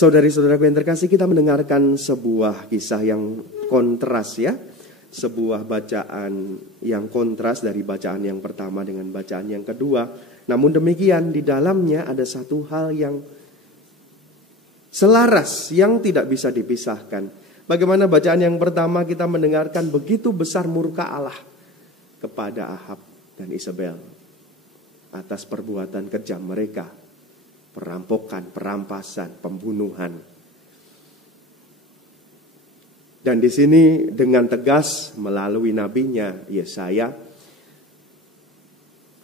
Saudari-saudaraku yang terkasih, kita mendengarkan sebuah kisah yang kontras ya. Sebuah bacaan yang kontras dari bacaan yang pertama dengan bacaan yang kedua. Namun demikian di dalamnya ada satu hal yang selaras, yang tidak bisa dipisahkan. Bagaimana bacaan yang pertama kita mendengarkan begitu besar murka Allah kepada Ahab dan Isabel atas perbuatan kejam mereka. Perampokan, perampasan, pembunuhan. Dan di sini dengan tegas melalui nabinya Yesaya,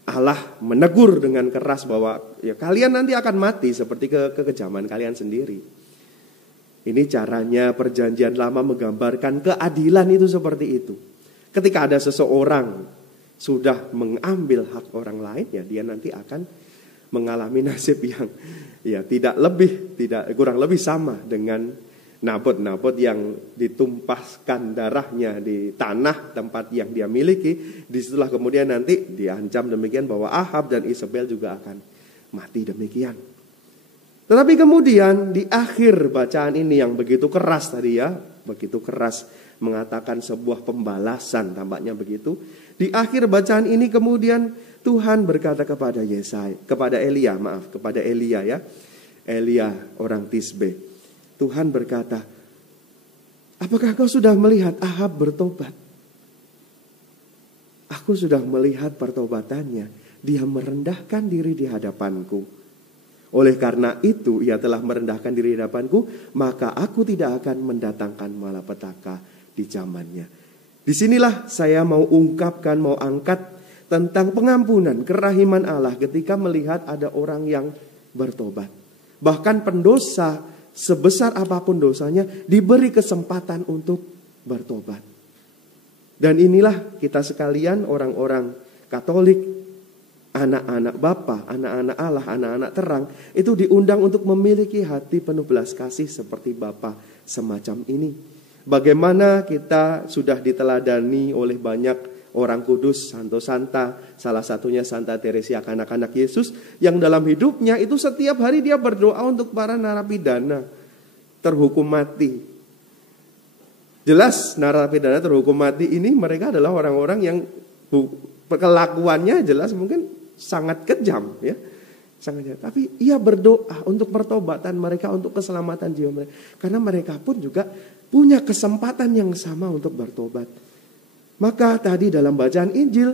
Allah menegur dengan keras bahwa ya kalian nanti akan mati seperti kekejaman kalian sendiri. Ini caranya perjanjian lama menggambarkan keadilan itu seperti itu. Ketika ada seseorang sudah mengambil hak orang lain, ya dia nanti akan mengalami nasib yang ya kurang lebih sama dengan Nabot yang ditumpahkan darahnya di tanah tempat yang dia miliki. Disitulah kemudian nanti diancam demikian bahwa Ahab dan Isabel juga akan mati demikian. Tetapi kemudian di akhir bacaan ini yang begitu keras tadi ya, begitu keras mengatakan sebuah pembalasan tampaknya begitu. Di akhir bacaan ini kemudian Tuhan berkata kepada Elia ya. Elia orang Tisbe. Tuhan berkata, apakah kau sudah melihat Ahab bertobat? Aku sudah melihat pertobatannya. Dia merendahkan diri di hadapanku. Oleh karena itu ia telah merendahkan diri di hadapanku, maka aku tidak akan mendatangkan malapetaka di zamannya. Disinilah saya mau ungkapkan, mau angkat tentang pengampunan, kerahiman Allah ketika melihat ada orang yang bertobat. Bahkan pendosa sebesar apapun dosanya diberi kesempatan untuk bertobat. Dan inilah kita sekalian orang-orang Katolik, anak-anak Bapa, anak-anak Allah, anak-anak terang, itu diundang untuk memiliki hati penuh belas kasih seperti Bapa semacam ini. Bagaimana kita sudah diteladani oleh banyak orang kudus, santo-santa, salah satunya Santa Teresia, anak-anak Yesus, yang dalam hidupnya itu setiap hari dia berdoa untuk para narapidana terhukum mati. Jelas narapidana terhukum mati ini mereka adalah orang-orang yang kelakuannya jelas mungkin sangat kejam ya. Sangat kejam. Tapi ia berdoa untuk pertobatan mereka, untuk keselamatan jiwa mereka. Karena mereka pun juga punya kesempatan yang sama untuk bertobat. Maka tadi dalam bacaan Injil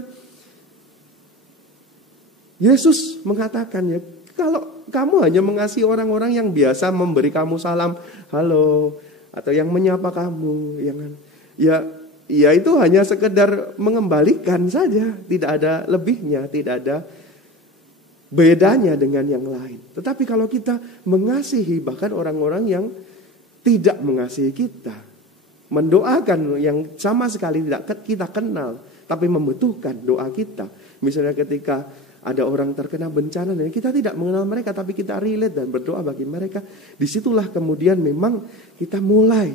Yesus mengatakan ya, kalau kamu hanya mengasihi orang-orang yang biasa memberi kamu salam halo atau yang menyapa kamu, ya itu hanya sekedar mengembalikan saja, tidak ada lebihnya, tidak ada bedanya dengan yang lain. Tetapi kalau kita mengasihi bahkan orang-orang yang tidak mengasihi kita, mendoakan yang sama sekali tidak kita kenal, tapi membutuhkan doa kita. Misalnya ketika ada orang terkena bencana dan kita tidak mengenal mereka, tapi kita relate dan berdoa bagi mereka. Disitulah kemudian memang kita mulai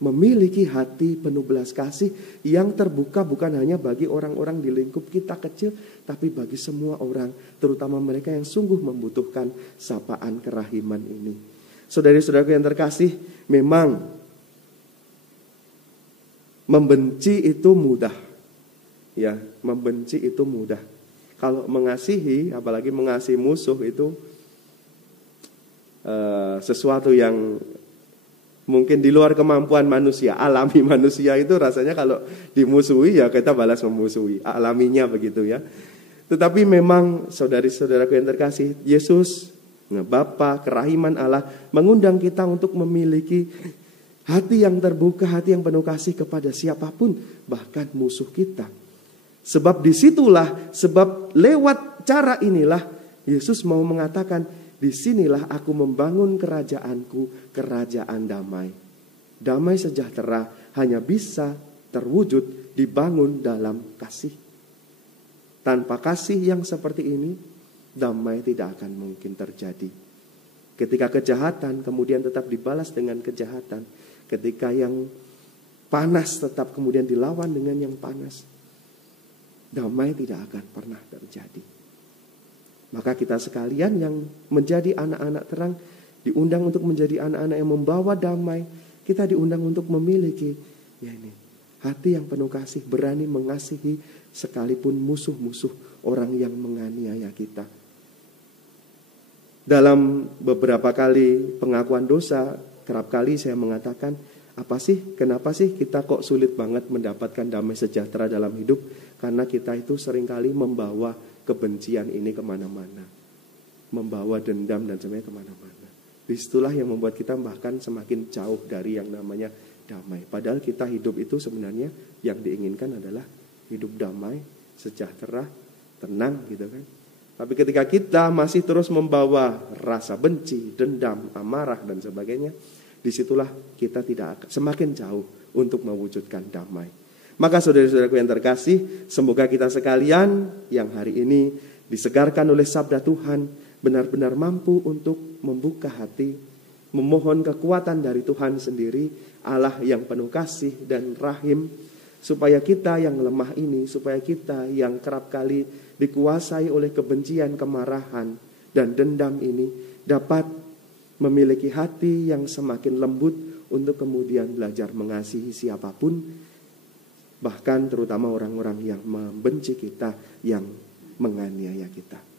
memiliki hati penuh belas kasih yang terbuka bukan hanya bagi orang-orang di lingkup kita kecil, tapi bagi semua orang, terutama mereka yang sungguh membutuhkan sapaan kerahiman ini. Saudari-saudaraku yang terkasih, memang membenci itu mudah. Ya, membenci itu mudah. Kalau mengasihi, apalagi mengasihi musuh itu sesuatu yang mungkin di luar kemampuan manusia. Alami manusia itu rasanya kalau dimusuhi ya kita balas memusuhi. Alaminya begitu ya. Tetapi memang saudari-saudaraku yang terkasih, Yesus, Bapa, kerahiman Allah mengundang kita untuk memiliki hati yang terbuka, hati yang penuh kasih kepada siapapun, bahkan musuh kita. Sebab disitulah, sebab lewat cara inilah Yesus mau mengatakan, disinilah aku membangun kerajaanku, kerajaan damai. Damai sejahtera hanya bisa terwujud dibangun dalam kasih. Tanpa kasih yang seperti ini, damai tidak akan mungkin terjadi. Ketika kejahatan kemudian tetap dibalas dengan kejahatan, ketika yang panas tetap kemudian dilawan dengan yang panas, damai tidak akan pernah terjadi. Maka kita sekalian yang menjadi anak-anak terang, diundang untuk menjadi anak-anak yang membawa damai. Kita diundang untuk memiliki hati yang penuh kasih, berani mengasihi sekalipun musuh-musuh orang yang menganiaya kita. Dalam beberapa kali pengakuan dosa, kerap kali saya mengatakan, kenapa sih kita kok sulit banget mendapatkan damai sejahtera dalam hidup? Karena kita itu seringkali membawa kebencian ini kemana-mana, membawa dendam dan sebagainya kemana-mana. Disitulah yang membuat kita bahkan semakin jauh dari yang namanya damai. Padahal kita hidup itu sebenarnya yang diinginkan adalah hidup damai, sejahtera, tenang gitu kan. Tapi ketika kita masih terus membawa rasa benci, dendam, amarah dan sebagainya, disitulah kita tidak akan semakin jauh untuk mewujudkan damai. Maka saudara-saudaraku yang terkasih, semoga kita sekalian yang hari ini disegarkan oleh sabda Tuhan, benar-benar mampu untuk membuka hati, memohon kekuatan dari Tuhan sendiri, Allah yang penuh kasih dan rahim, supaya kita yang lemah ini, supaya kita yang kerap kali dikuasai oleh kebencian, kemarahan, dan dendam ini, dapat memiliki hati yang semakin lembut untuk kemudian belajar mengasihi siapapun, bahkan terutama orang-orang yang membenci kita, yang menganiaya kita.